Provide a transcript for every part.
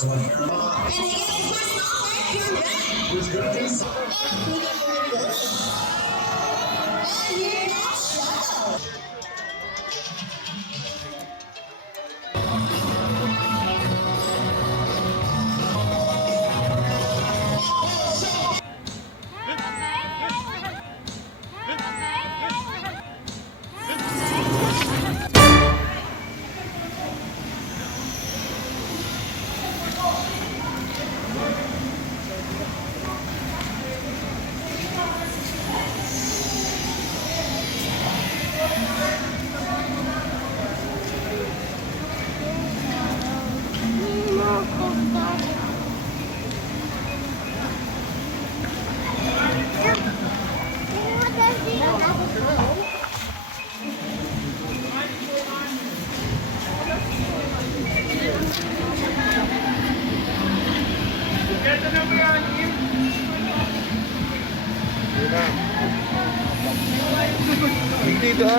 Digdi,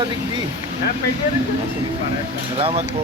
digdi. Pwede rin. Salamat po.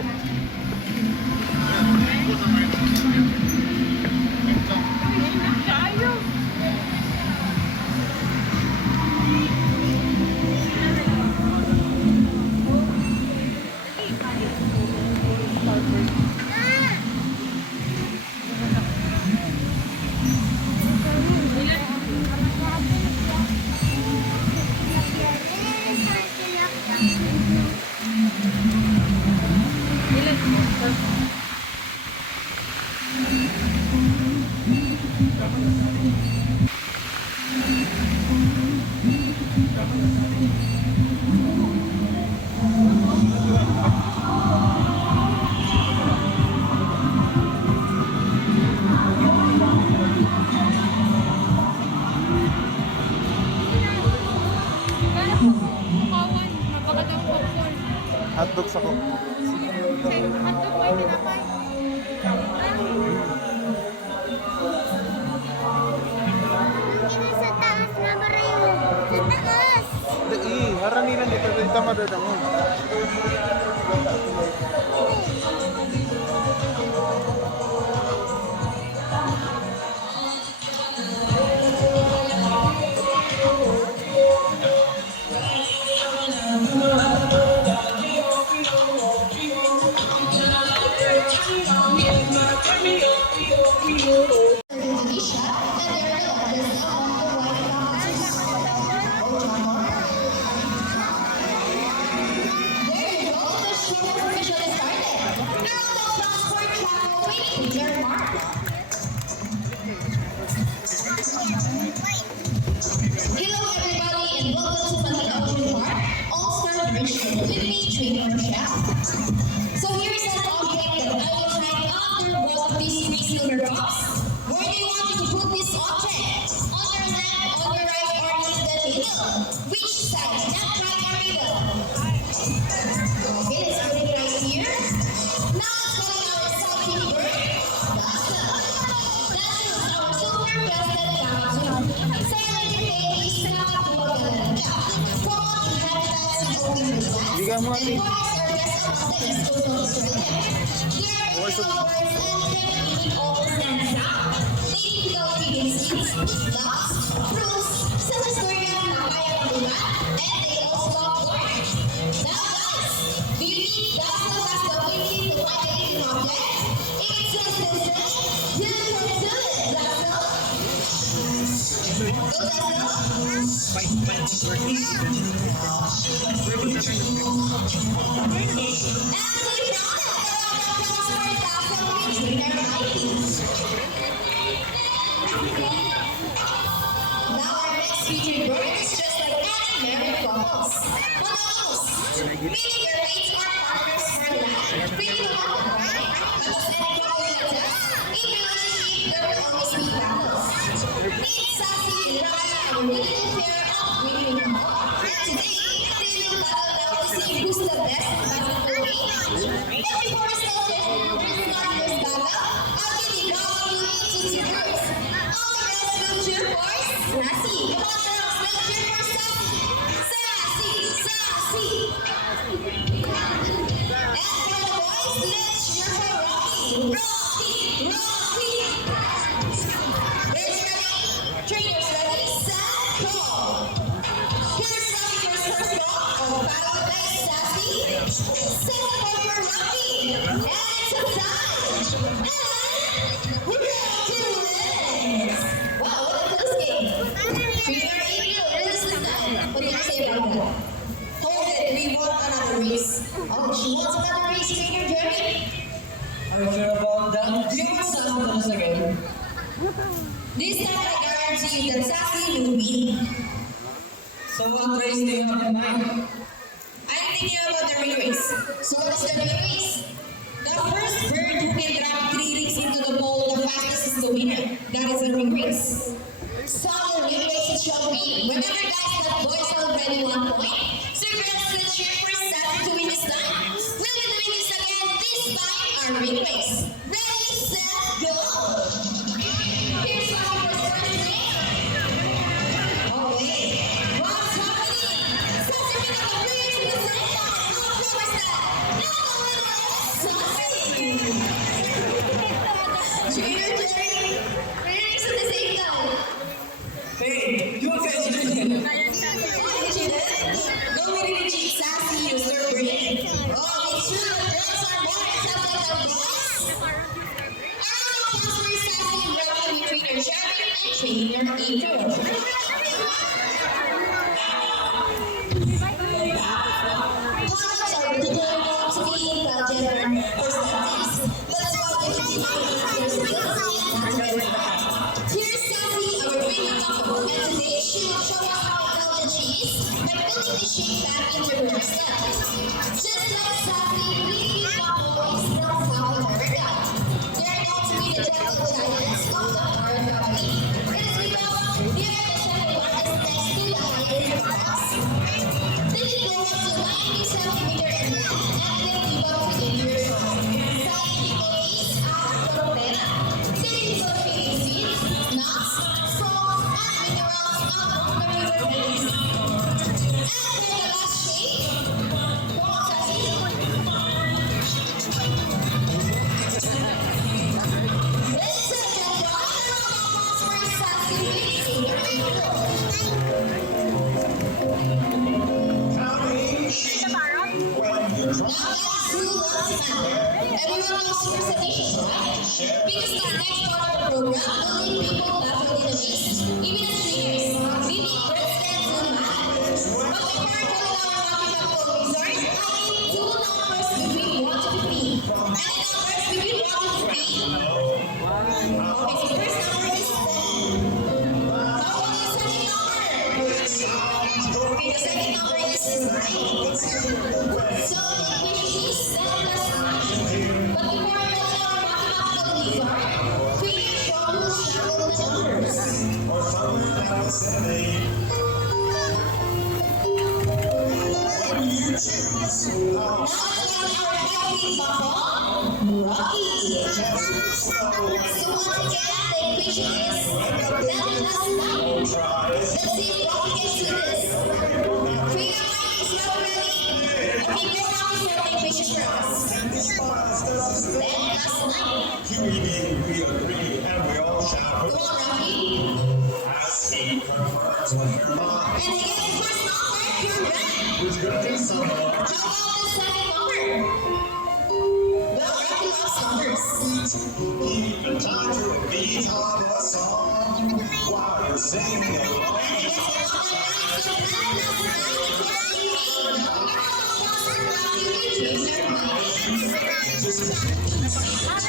Hotdog sa ko. Hotdog mo yung pinapay. Sa taas na Mario. Sa taas. Dai, haranilan dito dito madadamo. Hello everybody and welcome to Manila Ocean Park, all-star British Activity Training Workshop. So here's an object that I will try after one of these three silver drops. Where do you want me to put this object? On your left, on your right, or in the middle? Which side? Left, right, or middle? Okay, let's put it right here. Now let's call it our exciting bird. That is our silver crested cockatoo. Bigyan mo ate. Featured bird is just like any married couples. Macaws, meaning their mates or partners for life. Pretty common, right? But as any couple will attest, in relationship there will always be battles. Meet Sassy and Rana, a beautiful pair of green and gold. And today, they will battle now to see who's the best basketball mate. But before we start this, there's not this battle. see that Sassy will win. So what race do you have in mind? I'm thinking about the ring race. So what is the ring race? The first bird who can drop 3 rings into the bowl the fastest is the winner. That is the ring race. So the ring race it shall be. Remember guys that boys already 1 point. So let's cheer for Sassy to win this time. We'll be doing this again. This time our ring race. Ready, set, go! Here's our first ring. Okay. What's happening? Sassy pick up the players in the same line. How clever is that? Now the winner is Sassy. Cheer, Jerry. Rings at the same time. Hey, you guys are doing Why did you do that? No, we didn't cheat Sassy. You stir brain. Oh, it's true that girls are more intelligent than boys. Our sponsor is Sassy, welcome you trainer Jerry and trainer April. Products are particularly to be about gender perspectives. That's why we continue to here's Sassy, our training couple, and today she will show us how intelligent she is by putting the shape back into her step. Just like Sassy, we couple is still following her down. They are known to be the gentle giants of the bird family. It is because they are the second largest next to the highest class. They can grow up to 90 centimeters in length and live about 8 years old. Sassy employees are Propera. They can cultivate seeds, nuts, frogs, and minerals among the river beds. And for the last shape, come on, Sassy. Ladies and gentlemen, for Sassy, please, everyone knows superstition, right? Because the next part of the program will leave people baffled in the mist, even as trainers, meaning birds can do math. But before calling our Rocky Capital Resort, I need 2 numbers between 1 to 15. Any numbers between 1 to 15? Okay, so first number is 10. How about the second number? Okay, the second number is 9. So which is 10 plus 9. But before I tell you our mathematical result, please show who's shuffle the numbers. Now let's have our happy couple, Rocky. So once again, the equation is 10 plus 9. Let's see if Rocky can do this. Freedom Mike is now ready. Okay, go Rocky, start the equation for us. 10 plus 9. We agree and we all shout. Go on, Rocky. As he confirms with your mom. And again, the first number, you're right. Who's gonna do something? How about the second number? Well, Rocky loves numbers. Even time to beat on the song while you're singing along. And again, the number 9, so 9 plus 9 equals 18.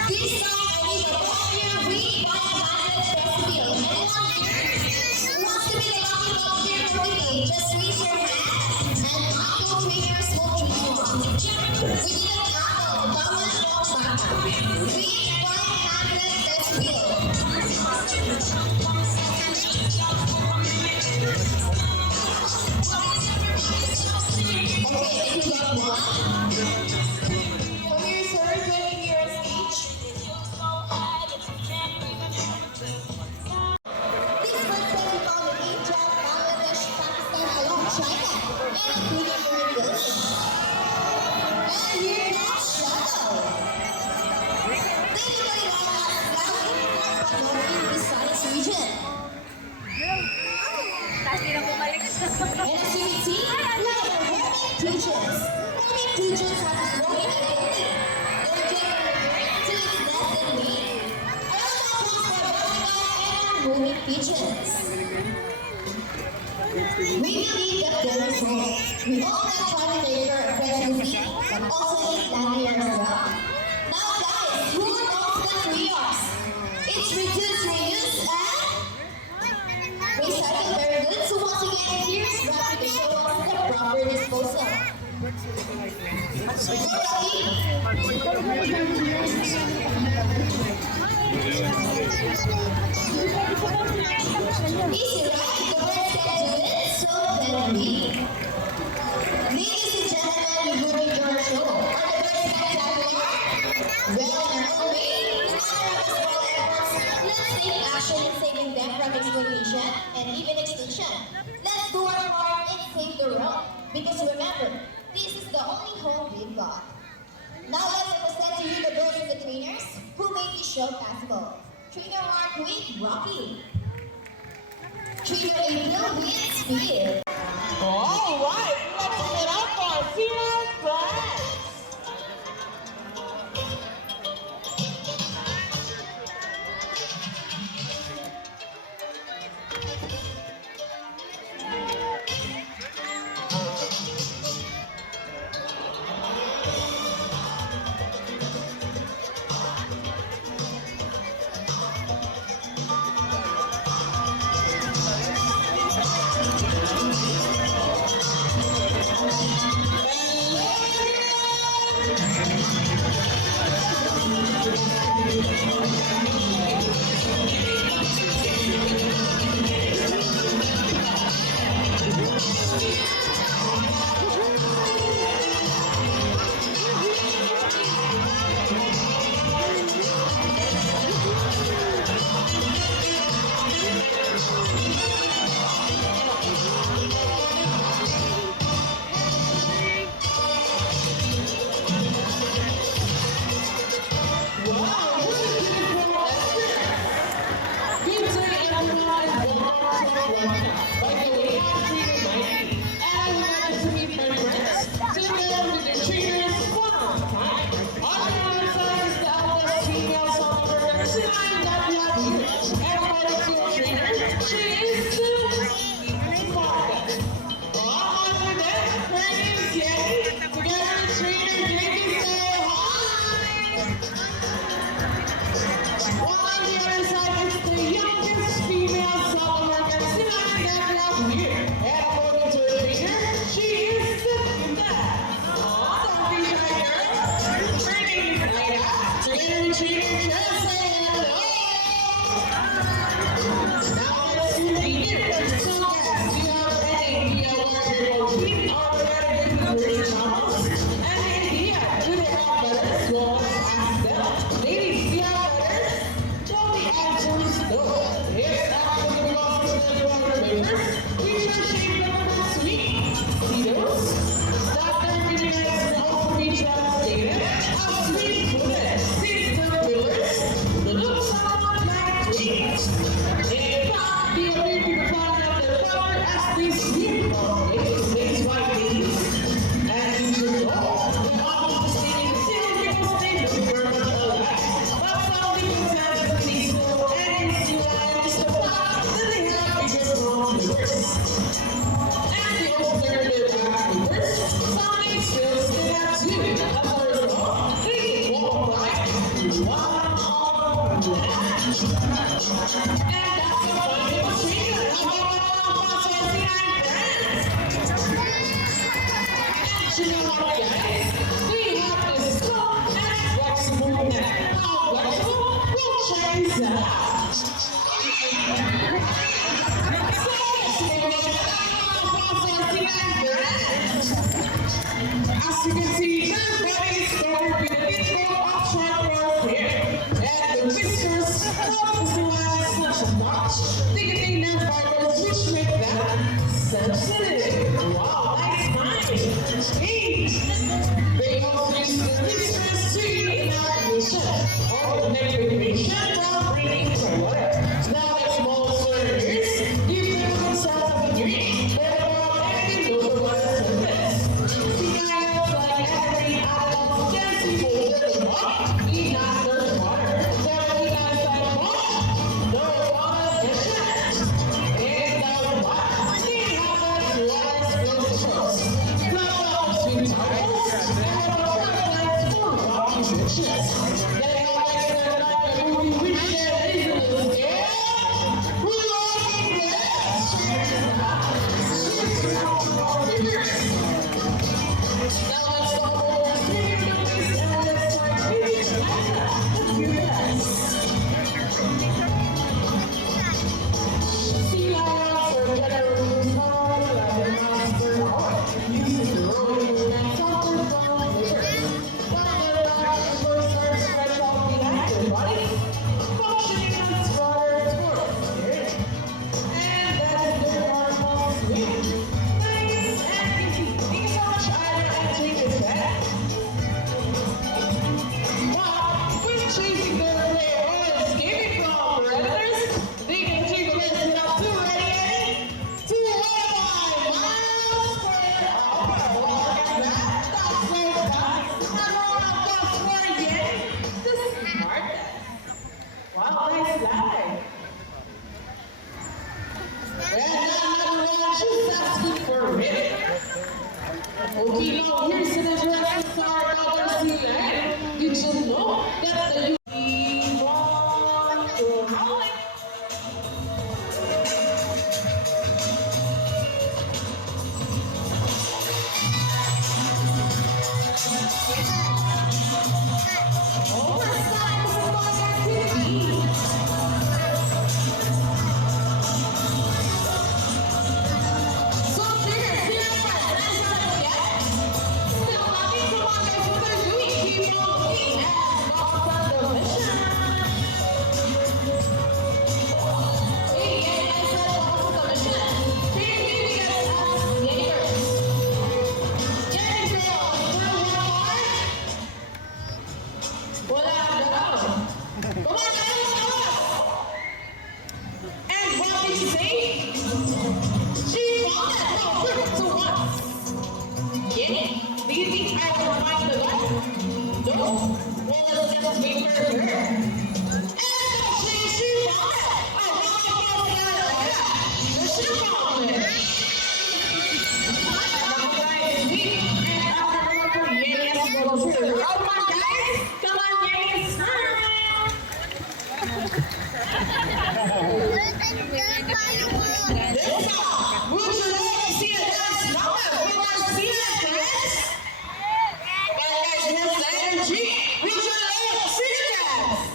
This time, I need a volunteer read by a pilot festival. Anyone here who wants to be the lucky volunteer for the day? Just raise your hand and Michael trainers will choose one. We need an apple, double box back. Read by pilot festival. Okay, if you got one. Come here, sir, join your speech. These birds can be found in India, Bangladesh, Pakistan, along China, and including here in Philippines. And here comes Shadow. They usually live at South in the science region. And as you can see, we have our homing pigeons. Homing pigeons have a growing ability. Their general appearance is less than weak. Around the coast for butterflies and homing pigeons. We believe that there is hope. We all that climate nature affects the sea, but also eat land here as well. Now guys, who knows the 3 R's? It's reduce, reuse, and Recycle very good. So once again, here's Rocky to show us the proper disposal. Easy, right? The birds can do it, so then we. Ladies and gentlemen, we're moving to our show. Are the birds spectacular? Well, on our own way, in honor of the small efforts, let's take action in saving them from exploitation and even extinction. Let's do our part and save the world. Because remember, this is the only home we've got. Now let's present to you the birds and the trainers who made this show possible. Trainer 1 with Rocky. Trainer April with Speed. All right, let's give it up for Sierra Class. As you can see, everybody is covered with a big offshore world here. And the whiskers help the lines such a much. They contain nerve fibers which make them sensitive. Wow, nice mind. Hey, they also use the whiskers to inhalation or the manipulation while breathing for water. Now that small swimmers give them themselves a drink. They're about anything over what is the best. They slide. And another one just asking for it. Okay, now here's the Jurassic Park other sea lion. Did you know that the and what did she say? She found it. No, perfect. So what? Yeah? Do you think I will find the gun? No. Well, let's just wait for her. And she found it. I found it. She found it. Now, guys, we and after yes, go to the come on, guys. Come on, yes, smile. Would you like to see a dance number from our senior friends? But guys, here's the energy. Would you like to see the dance?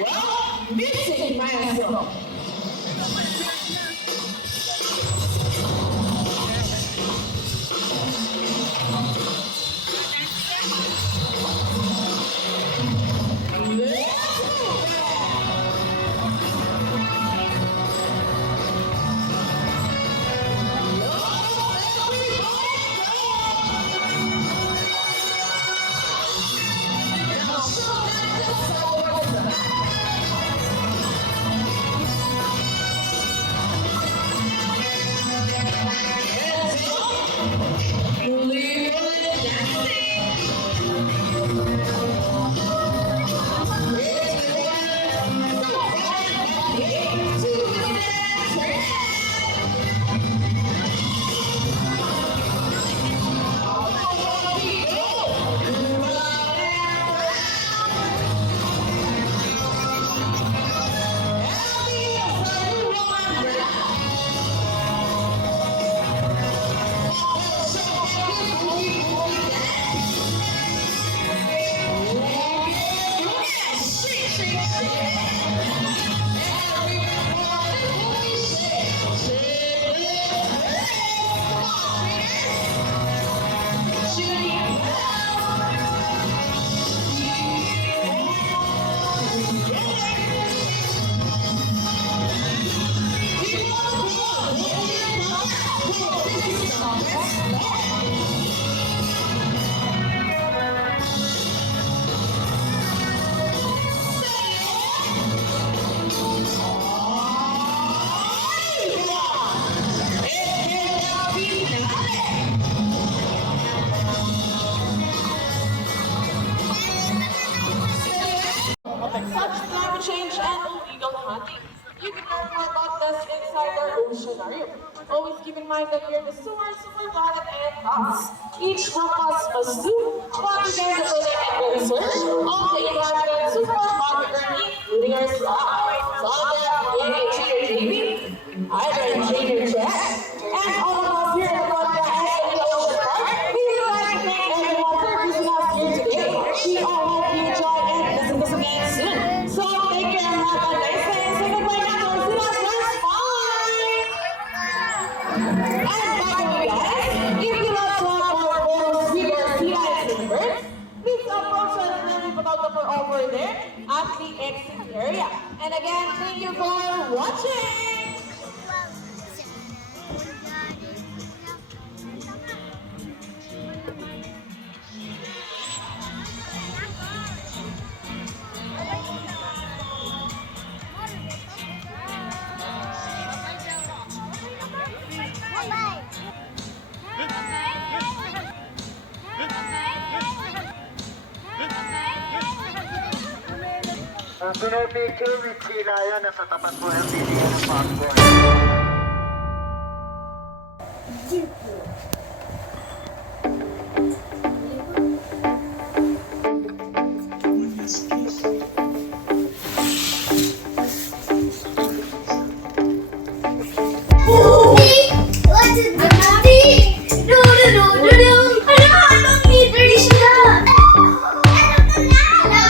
Well, this is my song. Such climate change and illegal hunting. You can learn more about this inside our oceanarium. Always keep in mind that we're the sewers, superviolet, and dogs. Each of us must do what we can to protect and research on the environment supermonitor, including ourselves. So out there, yeah, Trainer Jamie, I'm Trainer Jack, and all of us here at the Manila Ocean Park, we would like to thank everyone for visiting us here today. We all hope you enjoy and listen to us again soon. So take care and have a nice day. Say goodbye now to our friends. Bye! And by the way, guys, if you love to have more photos with your sea lions and birds, please approach us friendly photographer over there at the exit area. And again, thank you for watching! Pinipicture with Sheila yan, nasa tapat po ng video ng passport. What's it? Do do do do do. Ano? Anong meter siya? Ano ka na?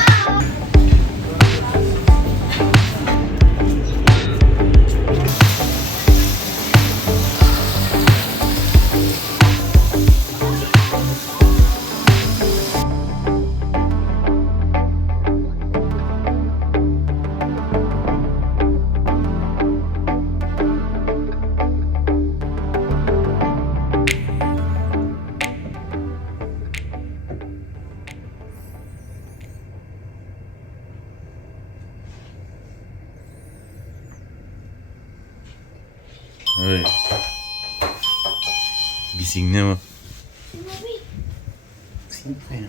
Ay. Gising na mo. Sino kaya?